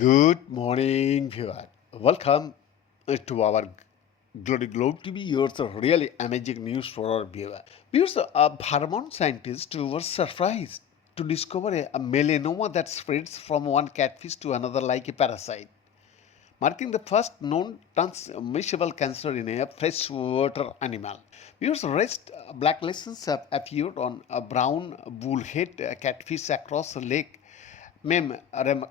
Good morning, viewer. Welcome to our Glory Globe TV. Yours a really amazing news for our viewer. Viewers, a Vermont scientist was surprised to discover a melanoma that spreads from one catfish to another like a parasite, marking the first known transmissible cancer in a freshwater animal. Viewers, rest black lessons have appeared on a brown bullhead catfish across Lake Mem and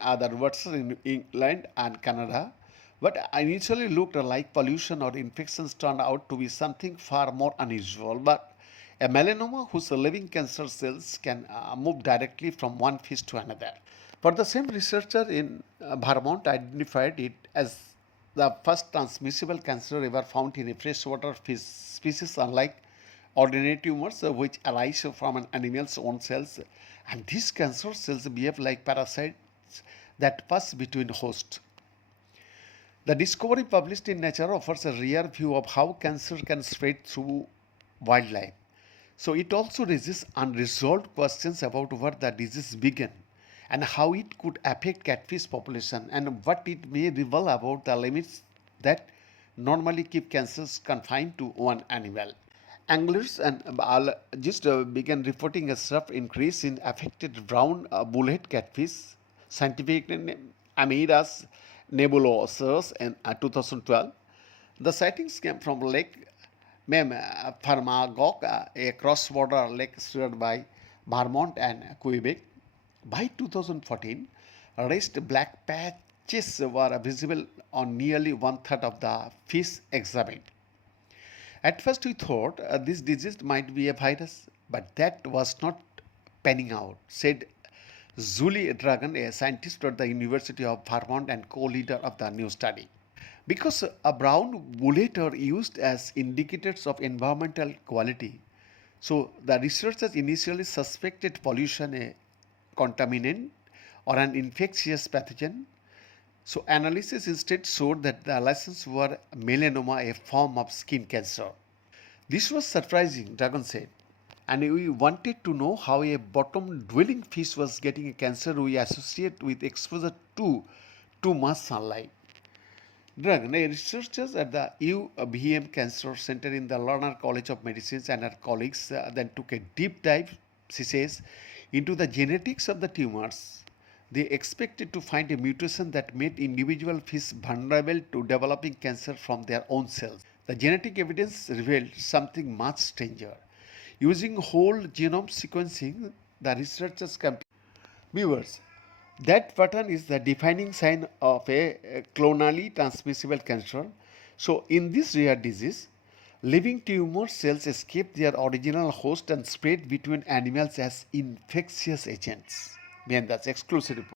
other rivers in England and Canada. What initially looked like pollution or infections turned out to be something far more unusual. But a melanoma whose living cancer cells can move directly from one fish to another. For the same researcher in Vermont identified it as the first transmissible cancer ever found in a freshwater fish species, unlike ordinary tumors which arise from an animal's own cells. And these cancer cells behave like parasites that pass between hosts. The discovery published in Nature offers a rare view of how cancer can spread through wildlife. So it also raises unresolved questions about where the disease began and how it could affect catfish population and what it may reveal about the limits that normally keep cancers confined to one animal. Anglers and biologists began reporting a sharp increase in affected brown bullhead catfish, scientifically named Amidas nebulosus, in 2012. The sightings came from Lake Farmagog, a cross-border lake shared by Vermont and Quebec. By 2014, raised black patches were visible on nearly one-third of the fish examined. At first, we thought this disease might be a virus, but that was not panning out, said Julie Dragon, a scientist at the University of Vermont and co-leader of the new study. Because a brown bullet are used as indicators of environmental quality, so the researchers initially suspected pollution, a contaminant, or an infectious pathogen. So analysis instead showed that the lesions were melanoma, a form of skin cancer. This was surprising, Dragon said, and we wanted to know how a bottom-dwelling fish was getting a cancer we associate with exposure to too much sunlight. Dragon, a researcher at the UVM Cancer Center in the Lerner College of Medicine and her colleagues then took a deep dive, she says, into the genetics of the tumors. They expected to find a mutation that made individual fish vulnerable to developing cancer from their own cells. The genetic evidence revealed something much stranger. Using whole genome sequencing, the researchers completed. Viewers, that pattern is the defining sign of a clonally transmissible cancer. So, in this rare disease, living tumor cells escape their original host and spread between animals as infectious agents. That's exclusive report.